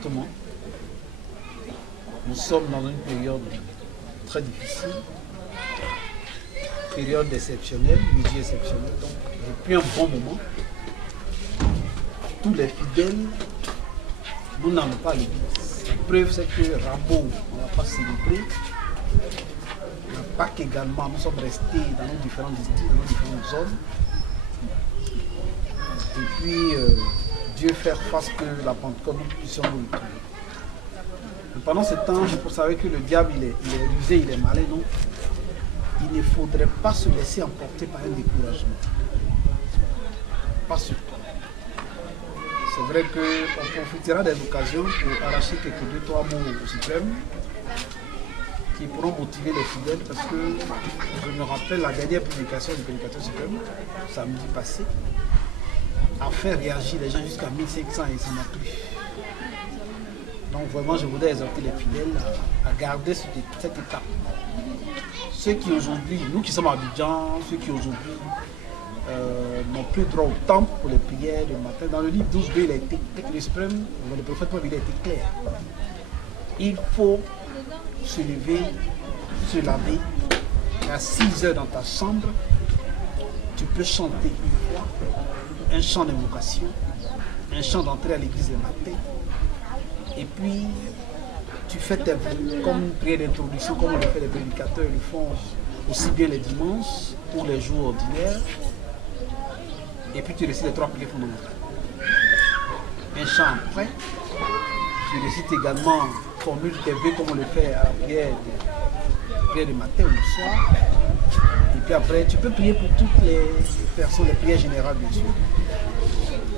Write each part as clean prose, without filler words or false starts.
Tout le monde. Nous sommes dans une période très difficile, période exceptionnelle, midi exceptionnel. Donc, depuis un bon moment, tous les fidèles, nous n'avons pas l'église. La preuve, c'est que Rambo, on n'a pas célébré. La Pâques également, nous sommes restés dans nos différents districts, dans nos différentes zones. Et puis, Dieu faire face que la Pentecôte, nous puissions nous retrouver. Pendant ce temps, je savais que le diable, il est rusé, il est malin, non? Il ne faudrait pas se laisser emporter par un découragement. Pas surtout. C'est vrai qu'on profitera des occasions pour arracher quelques 2-3 mots au suprême qui pourront motiver les fidèles, parce que je me rappelle la dernière publication du prédicateur suprême, samedi passé, a fait réagir les gens jusqu'à 1500 et ça n'a plus. Donc vraiment, je voudrais exhorter les fidèles à garder cette étape. Ceux qui aujourd'hui, nous qui sommes à Abidjan, ceux qui aujourd'hui n'ont plus droit au temple pour les prières le matin, dans le livre 12b, il a été, le suprême, le prophète Paul, il a été clair. Il faut se lever, se laver, et à 6 heures dans ta chambre, tu peux chanter une fois, un chant d'invocation, un chant d'entrée à l'église le matin. Et puis, tu fais tes vœux comme une prière d'introduction, comme on le fait les prédicateurs, ils le font aussi bien les dimanches ou les jours ordinaires. Et puis, tu récites les 3 prières fondamentales. Un chant après, tu récites également, formule tes vœux comme on le fait à la prière du matin ou du soir. Et puis après, tu peux prier pour toutes les personnes, les prières générales, bien sûr.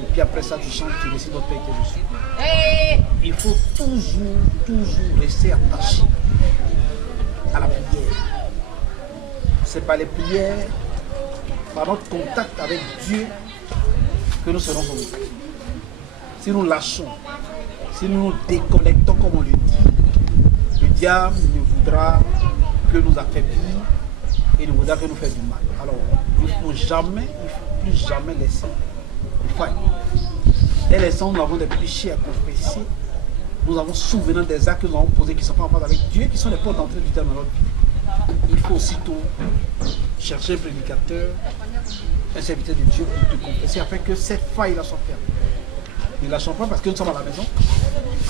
Et puis après ça, tu chantes, tu récites notre Père qui est dessus. Il faut toujours rester attaché à la prière. C'est par les prières, par notre contact avec Dieu, que nous serons sauvés. Si nous lâchons, si nous nous déconnectons, comme on le dit, le diable ne voudra que nous affaiblir et ne voudra que nous faire du mal. Alors, il ne faut plus jamais laisser. Dès l'instant où nous avons des péchés à confesser, nous avons souvenir des actes que nous avons posés qui ne sont pas en phase avec Dieu, qui sont les portes d'entrée du diable dans notre vie. Il faut aussitôt chercher un prédicateur, un serviteur de Dieu pour te confesser afin que cette faille-là soit fermée. Ne lâchons pas parce que nous sommes à la maison.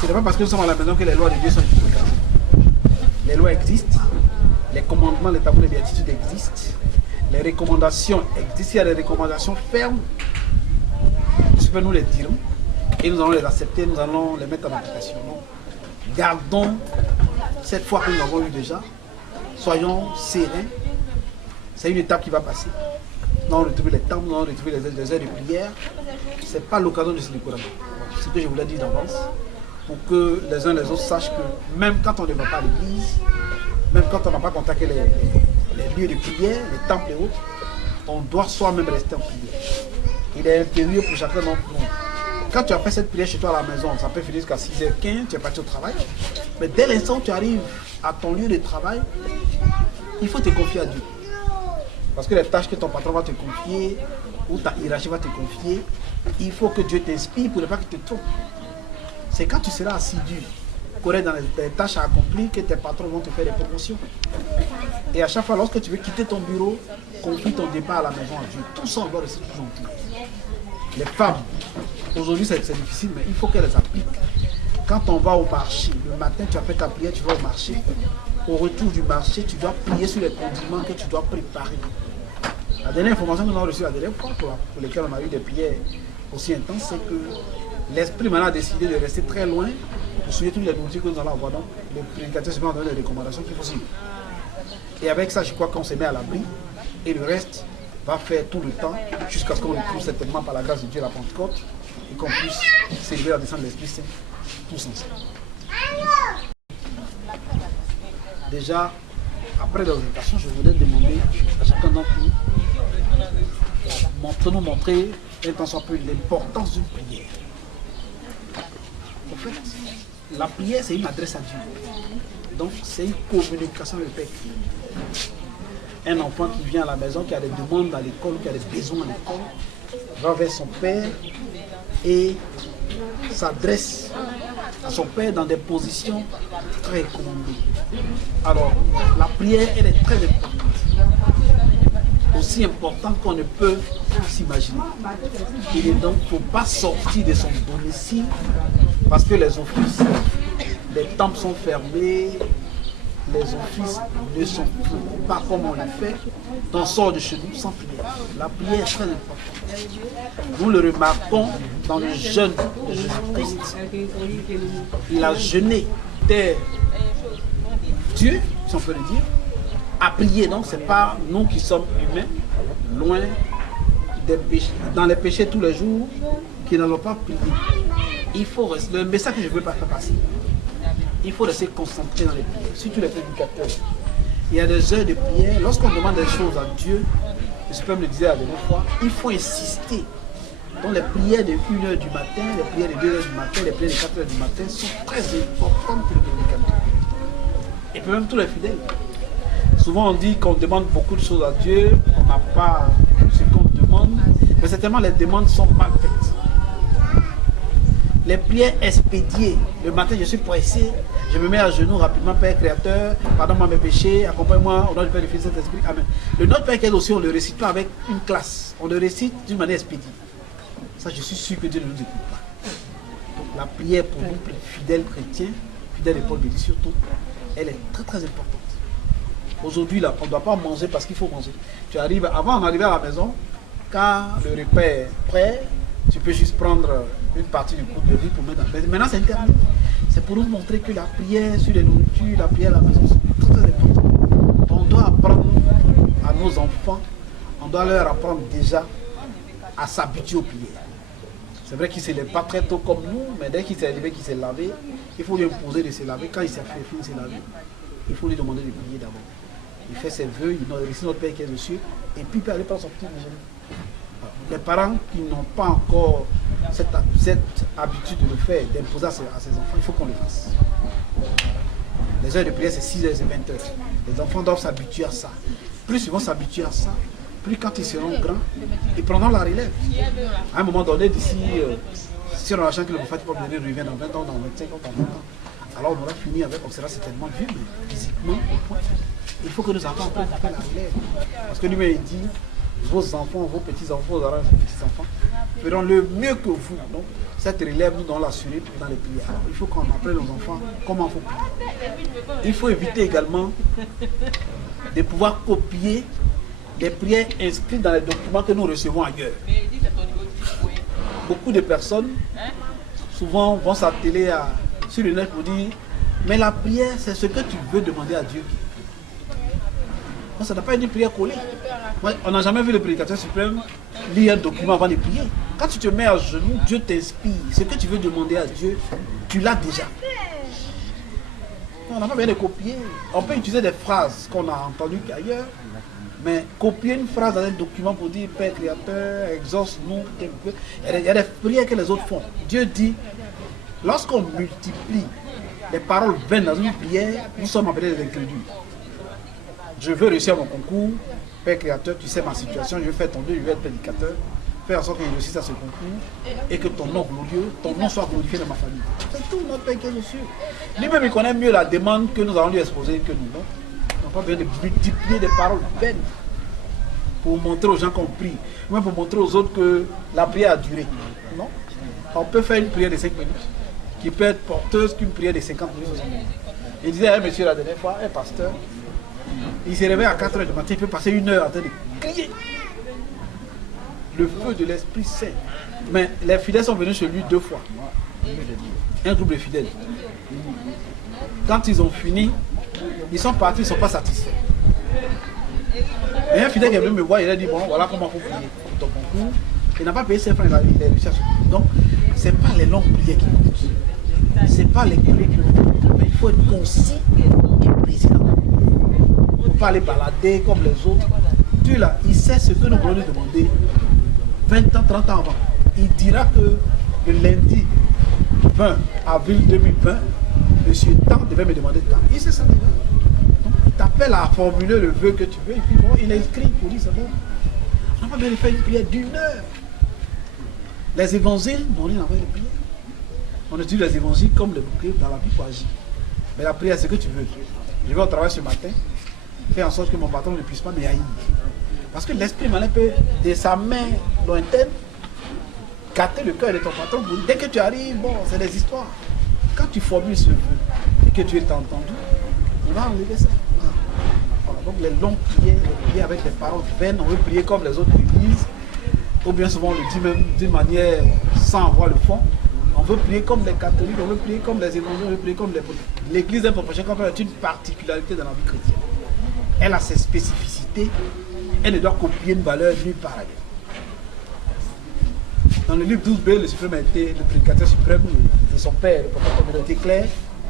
Ce n'est pas parce que nous sommes à la maison que les lois de Dieu sont inefficaces. Les lois existent, les commandements, les tableaux de béatitude existent, les recommandations existent. Il y a des recommandations fermes. Nous les dirons et nous allons les accepter, nous allons les mettre en application. Gardons cette foi que nous avons eue déjà, soyons sereins, c'est une étape qui va passer. Nous allons retrouver les temps, nous allons retrouver les heures de prière, ce n'est pas l'occasion de se décourager. C'est ce que je voulais dire d'avance, pour que les uns les autres sachent que même quand on ne va pas à l'église, même quand on n'a pas contacté les lieux de prière, les temples et autres, on doit soi-même rester en prière. Il est impérieux pour chacun d'entre nous. Quand tu as fait cette prière chez toi à la maison, ça peut finir jusqu'à 6h15, tu es parti au travail. Mais dès l'instant où tu arrives à ton lieu de travail, il faut te confier à Dieu. Parce que les tâches que ton patron va te confier, ou ta hiérarchie va te confier, il faut que Dieu t'inspire pour ne pas qu'il te trompe. C'est quand tu seras assidu, correct dans les tâches à accomplir, que tes patrons vont te faire des promotions. Et à chaque fois, lorsque tu veux quitter ton bureau, confie ton départ à la maison à Dieu. Tout ça, on doit rester toujours en prière. Les femmes, aujourd'hui c'est difficile, mais il faut qu'elles appliquent. Quand on va au marché, le matin tu as fait ta prière, tu vas au marché, au retour du marché, tu dois prier sur les condiments que tu dois préparer. La dernière information que nous avons reçue la dernière fois, pour laquelle on a eu des prières aussi intenses, c'est que l'esprit maintenant a décidé de rester très loin pour suivre toutes les nourritures que nous allons avoir. Donc, le prédicateur se met en donner des recommandations qu'il faut suivre. Et avec ça, je crois qu'on se met à l'abri. Et le reste va faire tout le temps jusqu'à ce qu'on retrouve certainement par la grâce de Dieu la Pentecôte et qu'on puisse célébrer la descente de l'Esprit Saint tous ensemble. Déjà, après l'exhortation, je voudrais demander à chacun d'entre nous de nous montrer un tant soit peu l'importance d'une prière. En fait, la prière, c'est une adresse à Dieu. Donc, c'est une communication avec le Père. Un enfant qui vient à la maison, qui a des demandes à l'école, qui a des besoins à l'école, va vers son père et s'adresse à son père dans des positions très recommandées. Alors, la prière, elle est très importante. Aussi importante qu'on ne peut s'imaginer. Il est donc, il ne faut pas sortir de son domicile parce que les offices, les temples sont fermés, les offices ne sont pas comme on le fait. On sort de chez nous sans prière. La prière est très importante. Nous le remarquons dans le jeûne de Jésus-Christ. Il a jeûné. Dieu, si on peut le dire, a prié. Donc, ce n'est pas nous qui sommes humains, loin des péchés, dans les péchés tous les jours, qui n'allons pas prier. Il faut rester. Le message que je ne veux pas faire passer. Il faut rester concentré dans les prières, surtout les prédicateurs. Il y a des heures de prière. Lorsqu'on demande des choses à Dieu, le Suprême le disait la dernière fois, il faut insister. Donc les prières de 1h du matin, les prières de 2h du matin, les prières de 4h du matin sont très importantes pour le prédicateur. Et puis même tous les fidèles. Souvent on dit qu'on demande beaucoup de choses à Dieu, on n'a pas ce qu'on demande, mais certainement les demandes sont mal faites. Les prières expédiées. Le matin, je suis pressé, je me mets à genoux rapidement, Père Créateur, pardonne-moi mes péchés, accompagne-moi au nom du Père, du Fils et de l'Esprit. Amen. Le Notre Père qui est aussi, on ne le récite pas avec une classe, on le récite d'une manière expédiée. Ça, je suis sûr que Dieu ne nous écoute pas. Donc, la prière pour nous, fidèles chrétiens, fidèles de Paul Bédi surtout, elle est très très importante. Aujourd'hui, là, on ne doit pas manger parce qu'il faut manger. Tu arrives, avant d'arriver à la maison, quand le repas est prêt, tu peux juste prendre une partie du coup de riz pour mettre dans le pain. Maintenant, c'est interdit. C'est pour nous montrer que la prière sur les nourritures, la prière à la maison, c'est très important. On doit apprendre à nos enfants, on doit leur apprendre déjà à s'habituer aux prières. C'est vrai qu'il ne se lève pas très tôt comme nous, mais dès qu'il s'est levé, qu'il s'est lavé, il faut lui imposer de se laver. Quand il s'est fini de se laver, il faut lui demander de prier d'abord. Il fait ses vœux, il remercie notre Père qui est aux cieux, et puis il peut aller prendre son petit déjeuner. Les parents qui n'ont pas encore cette habitude de le faire, d'imposer à ses enfants, il faut qu'on le fasse. Les heures de prière, c'est 6h et 20h. Les enfants doivent s'habituer à ça. Plus ils vont s'habituer à ça, plus quand ils seront grands, ils prendront la relève. À un moment donné, d'ici, si on a la chance que le prophète peut venir revient dans 20 ans, dans 25 ans, dans 20 ans, alors on aura fini avec, on sera certainement vieux, mais physiquement, au point. Il faut que nos enfants prennent la relève. Parce que lui-même, il dit, vos enfants, vos petits-enfants, vos petits-enfants feront le mieux que vous. Donc, cette relève, nous devons l'assurer dans les prières. Alors, il faut qu'on apprenne aux enfants comment il faut prier. Il faut éviter également de pouvoir copier des prières inscrites dans les documents que nous recevons ailleurs. Beaucoup de personnes, souvent, vont s'atteler sur le net pour dire, mais la prière, c'est ce que tu veux demander à Dieu. Non, ça n'a pas été une prière collée. On n'a jamais vu le prédicateur suprême lire un document avant de prier. Quand tu te mets à genoux, Dieu t'inspire. Ce que tu veux demander à Dieu, tu l'as déjà. On n'a pas besoin de copier. On peut utiliser des phrases qu'on a entendues ailleurs, mais copier une phrase dans un document pour dire Père Créateur, exauce-nous. Il y a des prières que les autres font. Dieu dit, lorsqu'on multiplie les paroles vaines dans une prière, nous sommes appelés des incrédules. Je veux réussir mon concours, Père Créateur, tu sais ma situation, je veux faire ton Dieu, je veux être prédicateur, faire en sorte que je réussisse à ce concours et que ton nom glorieux, ton nom soit glorifié dans ma famille. C'est tout notre Père qui est dessus. Lui-même, il connaît mieux la demande que nous allons lui exposer que nous. On n'a pas besoin de multiplier des paroles vaines pour montrer aux gens qu'on prie, ou même pour montrer aux autres que la prière a duré. Non. On peut faire une prière de 5 minutes qui peut être porteuse qu'une prière de 50 minutes, 60 minutes. Il disait à un monsieur la dernière fois, un pasteur, il se réveille à 4 h du matin, il peut passer 1 heure en train de crier. Le feu de l'Esprit Saint. Mais les fidèles sont venus chez lui 2 fois. Un groupe de fidèles. Quand ils ont fini, ils sont partis, ils ne sont pas satisfaits. Et un fidèle qui est venu me voir, il a dit, bon, voilà comment il faut prier pour ton concours. Il n'a pas payé ses frais, il a réussi à se... Donc, ce n'est pas les longues prières qui comptent. Ce n'est pas les prières qui comptent. Mais il faut être concis et précis. Il ne faut pas aller balader comme les autres. Dieu là, il sait ce que nous voulons lui demander 20 ans, 30 ans avant. Il dira que le lundi 20 avril 2020, monsieur Tant devait me demander tant. Il sait ça déjà. Donc, il t'appelle à formuler le vœu que tu veux et puis bon, il écrit pour lui, c'est bon. On n'a pas besoin de faire une prière d'1 heure. Les évangiles n'ont rien à voir avec les prières. On utilise les évangiles comme les bouquets dans la vie pour agir. Mais la prière, c'est ce que tu veux. Je vais au travail ce matin, faire en sorte que mon patron ne puisse pas me haïr. Parce que l'esprit malin peut, de sa main lointaine, gâter le cœur de ton patron. Dès que tu arrives, bon, c'est des histoires. Quand tu formules ce vœu et que tu es entendu, il va enlever ça. Voilà, donc les longues prières, les prières avec des paroles vaines, on veut prier comme les autres églises. Ou bien souvent on le dit même d'une manière sans avoir le fond. On veut prier comme les catholiques, on veut prier comme les évangéliques, on veut prier comme les... L'église improportionnelle est une particularité dans la vie chrétienne. Elle a ses spécificités, elle ne doit copier une valeur nulle part ailleurs. Dans le livre 12b, le suprême a été le prédicateur suprême de son père, le prophète, il déclare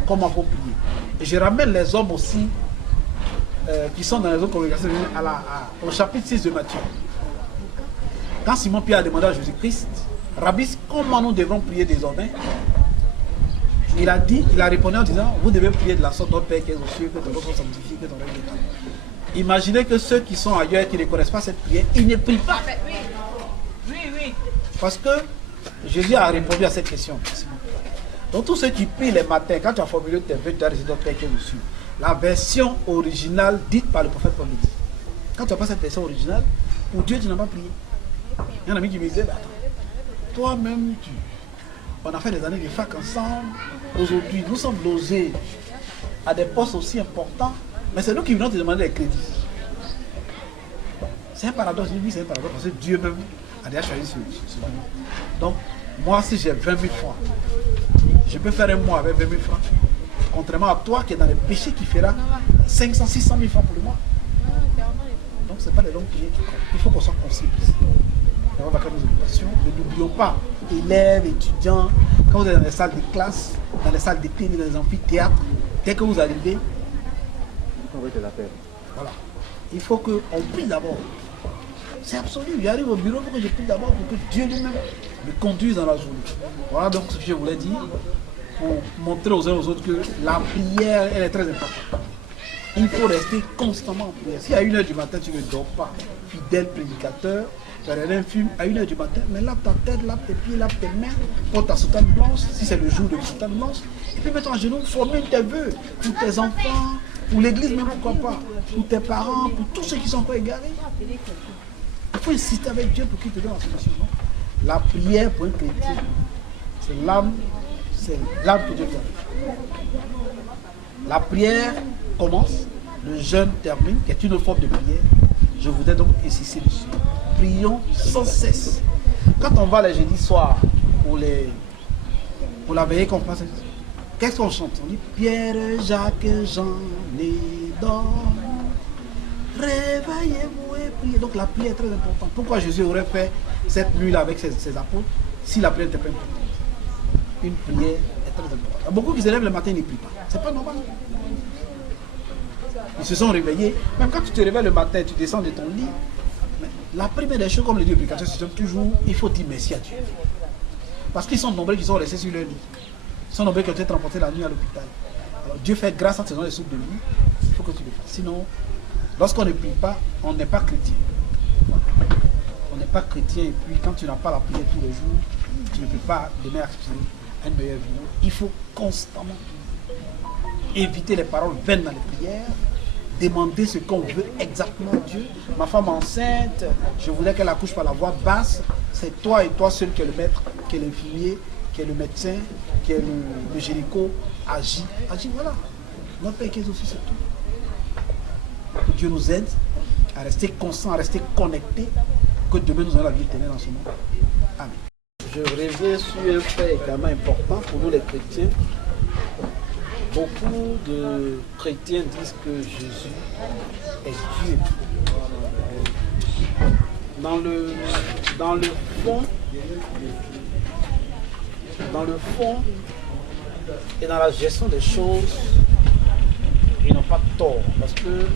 comment il faut prier. Et je ramène les hommes aussi qui sont dans les autres congrégations au chapitre 6 de Matthieu. Quand Simon-Pierre a demandé à Jésus-Christ, Rabbi, comment nous devons prier désormais? Il a répondu en disant, vous devez prier de la sorte, notre Père qui est aux cieux, que ton nom soit sanctifié, que ton règne vienne. Imaginez que ceux qui sont ailleurs, qui ne connaissent pas cette prière, ils ne prient pas. Oui. Parce que Jésus a répondu à cette question. Donc tous ceux qui prient les matins, quand tu as formulé tes vœux, tu as résidé notre Père qui est aux cieux. La version originale dite par le prophète Paul dit. Quand tu n'as pas cette version originale, pour Dieu, tu n'as pas prié. Il y a un ami qui me disait, attends, toi-même, on a fait des années de fac ensemble. Aujourd'hui, nous sommes logés à des postes aussi importants, mais c'est nous qui venons te demander des crédits. C'est un paradoxe, je dis c'est un paradoxe, parce que Dieu même a déjà choisi ce moment. Donc, moi, si j'ai 20 000 francs, je peux faire un mois avec 20 000 francs. Contrairement à toi qui est dans les péchés qui fera 500, 600 000 francs pour le mois. Donc, ce n'est pas les longues prières qui comptent. Il faut qu'on soit concis. On va faire nos occupations. Ne n'oublions pas, élèves, étudiants, quand vous êtes dans les salles de classe, dans les salles d'été, dans les amphithéâtres, dès que vous arrivez, voilà. Il faut qu'on prie d'abord. C'est absolu. J'arrive au bureau, il faut que je prie d'abord pour que Dieu lui-même me conduise dans la journée. Voilà donc ce que je voulais dire pour montrer aux uns aux autres que la prière, elle est très importante. Il faut rester constamment en prière. Si à 1 h du matin, tu ne dors pas, fidèle prédicateur, tu regardes un film à 1 h du matin, mais lave ta tête, lave tes pieds, lave tes mains, porte ta soutane blanche, si c'est le jour de la soutane blanche, et puis mets-toi à genoux, formule tes vœux pour tes enfants, pour l'église même, pourquoi pas, pour tes parents, pour tous ceux qui sont pas égarés. Il faut insister avec Dieu pour qu'il te donne la solution. La prière pour un chrétien, c'est l'âme que Dieu donne. La prière commence, le jeûne termine, qui est une autre forme de prière. Je voudrais donc insister dessus. Prions sans cesse. Quand on va les jeudis soirs pour la veillée qu'on passe, qu'est-ce qu'on chante? On dit Pierre, Jacques, Jean, les dons. Réveillez-vous et priez. Donc la prière est très importante. Pourquoi Jésus aurait fait cette nuit-là avec ses apôtres si la prière n'était pas importante? Une prière est très importante. Il y a beaucoup qui se lèvent le matin et ne prient pas. C'est pas normal. Ils se sont réveillés. Même quand tu te réveilles le matin, tu descends de ton lit. Mais la première des choses, comme le dit le prédicateur, c'est toujours, il faut dire merci à Dieu. Parce qu'ils sont nombreux qui sont restés sur leur lit. Ils sont nombreux qui ont été transportés la nuit à l'hôpital. Alors Dieu fait grâce à ces gens des soupes de nuit. Il faut que tu le fasses. Sinon, lorsqu'on ne prie pas, on n'est pas chrétien. On n'est pas chrétien et puis quand tu n'as pas la prière tous les jours, tu ne peux pas donner accès à une meilleure vie. Il faut constamment éviter les paroles vaines dans les prières, demander ce qu'on veut exactement à Dieu. Ma femme enceinte, je voulais qu'elle accouche par la voix basse. C'est toi et toi seul qui est le maître, qui est l'infirmier. qui est le médecin, qui est le gynéco, agit, voilà. Notre Père qui est aussi, c'est tout. Que Dieu nous aide à rester constants, à rester connectés, que demain nous avons la vie éternelle en ce moment. Amen. Je reviens sur un fait également important pour nous les chrétiens. Beaucoup de chrétiens disent que Jésus est Dieu. Dans le fond et dans la gestion des choses, ils n'ont pas tort. Parce que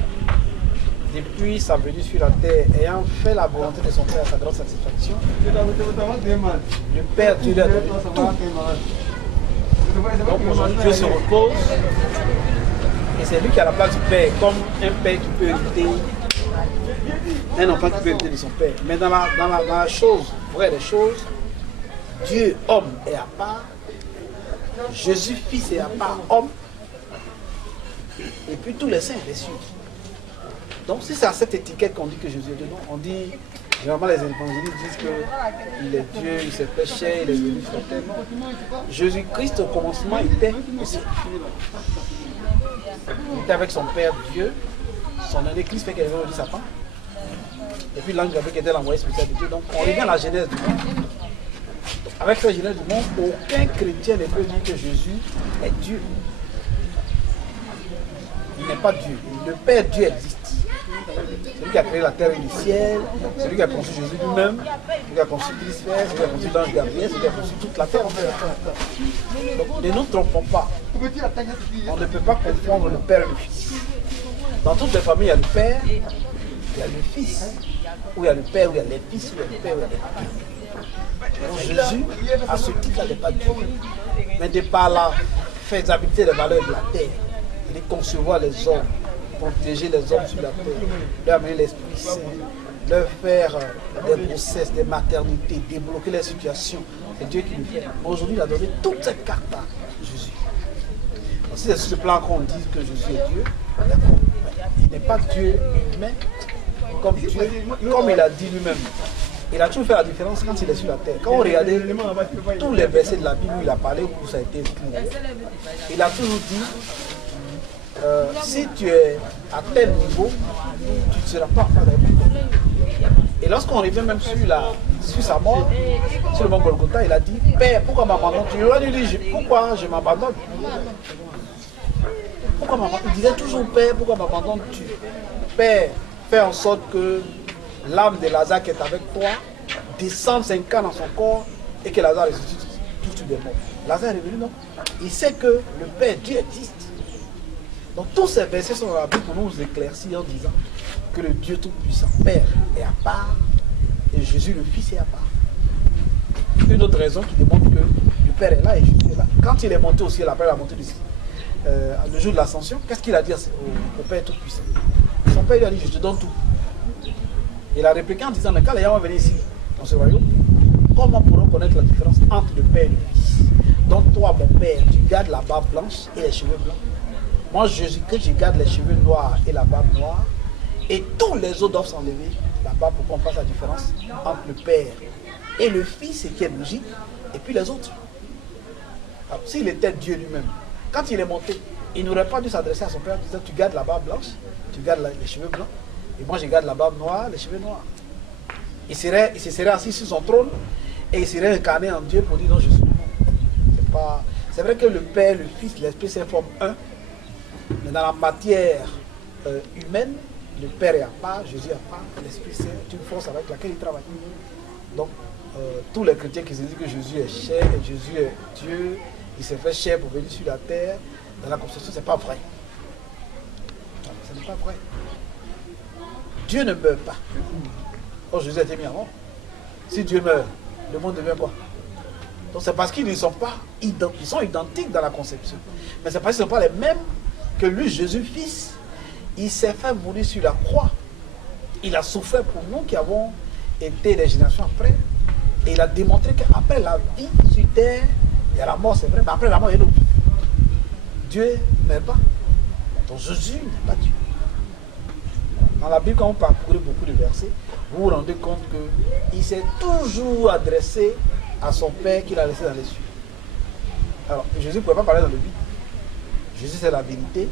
depuis sa venue sur la terre, ayant fait la volonté de son Père à sa grande satisfaction, le Père Dieu lui a donné tout. Donc aujourd'hui Dieu se repose et c'est lui qui a la place du Père, comme un Père qui peut hériter, un enfant qui peut hériter de son Père. Mais dans la chose vraie des choses, Dieu homme est à part, Jésus fils est à part homme, et puis tous les saints les suivent. Donc si c'est à cette étiquette qu'on dit que Jésus est Dieu, non, on dit, généralement les évangélistes disent qu'il est Dieu, il s'est fait chair, il est venu sur terre. Jésus-Christ au commencement était aussi. Il était avec son Père Dieu, son église fait qu'elle avait dit Satan. Et puis l'ange Gabriel qui était l'envoyé spécial de Dieu. Donc on revient à la genèse du monde. Avec cette genèse du monde, aucun chrétien ne peut dire que Jésus est Dieu. Il n'est pas Dieu. Le Père Dieu existe. C'est lui qui a créé la terre et le ciel, c'est lui qui a conçu Jésus lui-même, c'est lui qui a conçu Christ, c'est lui qui a conçu l'ange Gabriel, c'est lui qui a conçu toute la terre. Donc ne nous trompons pas. On ne peut pas confondre le Père et le Fils. Dans toutes les familles, il y a le Père, il y a le Fils, ou il y a le Père, ou il y a les Fils, ou il y a le Père, ou il y a les Fils. Donc Jésus, à ce titre-là, n'est pas Dieu. Mais de par la faisabilité des valeurs de la terre, il est concevoir les hommes, protéger les hommes sur la terre, leur amener l'Esprit Saint, leur faire des grossesses, des maternités, débloquer les situations. C'est Dieu qui le fait. Aujourd'hui, il a donné toute cette carte à Jésus. Donc, si c'est sur ce plan qu'on dit que Jésus est Dieu, il n'est pas Dieu humain, comme Dieu, comme il a dit lui-même. Il a toujours fait la différence quand il est sur la terre. Quand on regardait tous les versets de la Bible où il a parlé, où ça a été écrit, il a toujours dit si tu es à tel niveau, tu ne seras pas en avec moi. Et lorsqu'on revient même sur sa mort, sur le mont Golgotha, il a dit Père, pourquoi m'abandonnes-tu? Il aurait dû dire pourquoi je m'abandonne? Pourquoi m'abandonnes? Il disait toujours Père, pourquoi m'abandonnes-tu? Père, fais en sorte que l'âme de Lazare qui est avec toi descende 5 ans dans son corps et que Lazare ressuscite tout des morts. Lazare est revenu, non? Il sait que le Père, Dieu existe. Donc tous ces versets sont dans la Bible pour nous éclaircir en disant que le Dieu Tout-Puissant, Père, est à part et Jésus le Fils est à part. Une autre raison qui démontre que le Père est là et Jésus est là. Quand il est monté au ciel après la montée du ciel, le jour de l'ascension, qu'est-ce qu'il a dit au Père Tout-Puissant? Son Père lui a dit je te donne tout. Il a répliqué en disant mais quand les gens vont venir ici, dans ce royaume, comment pourront connaître la différence entre le Père et le Fils? Donc toi mon Père, tu gardes la barbe blanche et les cheveux blancs. Moi, Jésus-Christ, je garde les cheveux noirs et la barbe noire. Et tous les autres doivent s'enlever là-bas pour qu'on fasse la différence entre le Père et le Fils, qui est logique, et puis les autres. S'il était Dieu lui-même, quand il est monté, il n'aurait pas dû s'adresser à son Père en disant tu gardes la barbe blanche, tu gardes les cheveux blancs, et moi je garde la barbe noire, les cheveux noirs. Il se serait assis sur son trône et il serait incarné en Dieu pour dire non, je suis le C'est vrai que le Père, le Fils, l'Esprit Saint forment un. Mais dans la matière humaine, le Père est à part, Jésus est à part, l'Esprit Saint est une force avec laquelle il travaille. Donc, tous les chrétiens qui se disent que Jésus est chair et Jésus est Dieu, il s'est fait chair pour venir sur la terre, dans la conception, ce n'est pas vrai. Ce n'est pas vrai. Dieu ne meurt pas. Oh, Jésus a été mis en mort. Si Dieu meurt, le monde devient quoi? Donc c'est parce qu'ils ne sont pas identiques, ils sont identiques dans la conception. Mais c'est parce qu'ils ne sont pas les mêmes que lui, Jésus, Fils, il s'est fait mourir sur la croix. Il a souffert pour nous qui avons été des générations après. Et il a démontré qu'après la vie sur terre, il y a la mort, c'est vrai, mais après la mort, il y a l'autre. Dieu ne meurt pas. Donc Jésus n'est pas Dieu. Dans la Bible, quand on parcourt beaucoup de versets, vous vous rendez compte qu'il s'est toujours adressé à son Père qu'il a laissé dans les cieux. Alors, Jésus ne pouvait pas parler dans le vide. Jésus, c'est la vérité.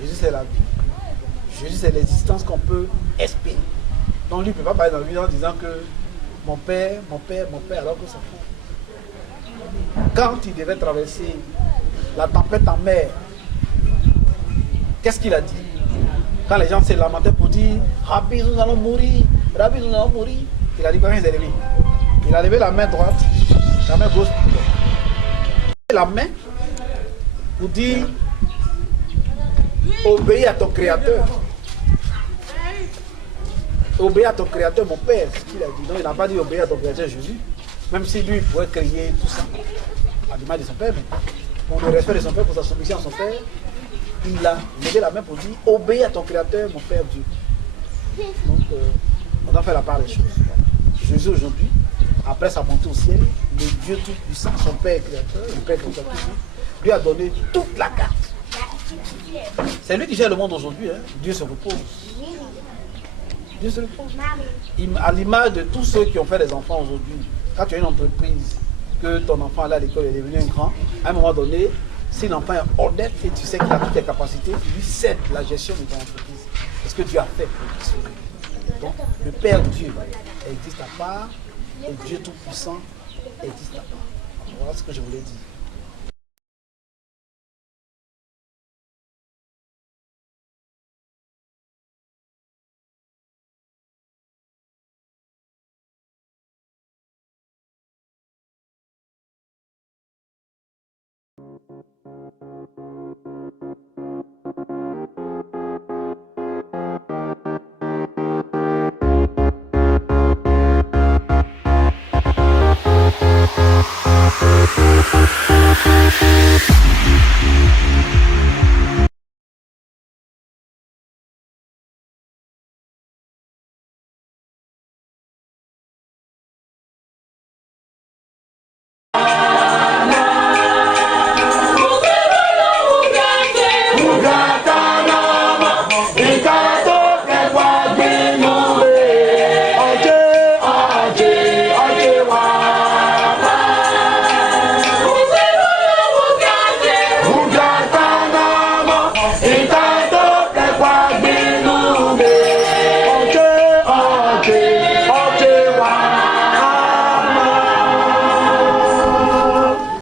Jésus, c'est la vie. Jésus, c'est l'existence qu'on peut espérer. Donc, lui ne peut pas parler dans le vide en disant que mon père, alors que ça fait. Quand il devait traverser la tempête en mer, qu'est-ce qu'il a dit? Quand les gens se lamentaient pour dire Rabbi, nous allons mourir, Rabbi, nous allons mourir, il a dit quand il s'est levé. Il a levé la main droite, la main gauche. La main pour dire obéis à ton créateur. Obéis à ton créateur, mon père, c'est ce qu'il a dit. Non, il n'a pas dit obéis à ton créateur Jésus. Même si lui pourrait crier tout ça à l'image de son père, mais pour le respect de son père, pour sa soumission à son père, il a levé la main pour dire obéis à ton créateur, mon père Dieu. Donc, on doit faire la part des choses. Jésus aujourd'hui, après sa montée au ciel, le Dieu Tout-Puissant, son Père créateur, le Père créateur, lui a donné toute la carte. C'est lui qui gère le monde aujourd'hui. Hein. Dieu se repose. Dieu se repose. À l'image de tous ceux qui ont fait des enfants aujourd'hui, quand tu as une entreprise, que ton enfant là à l'école est devenu un grand, à un moment donné, si l'enfant est honnête et tu sais qu'il a toutes les capacités, tu lui cèdes la gestion de ton entreprise. C'est ce que Dieu a fait pour lui. Donc, le Père Dieu existe à part et Dieu Tout-Puissant existe à part. Voilà ce que je voulais dire.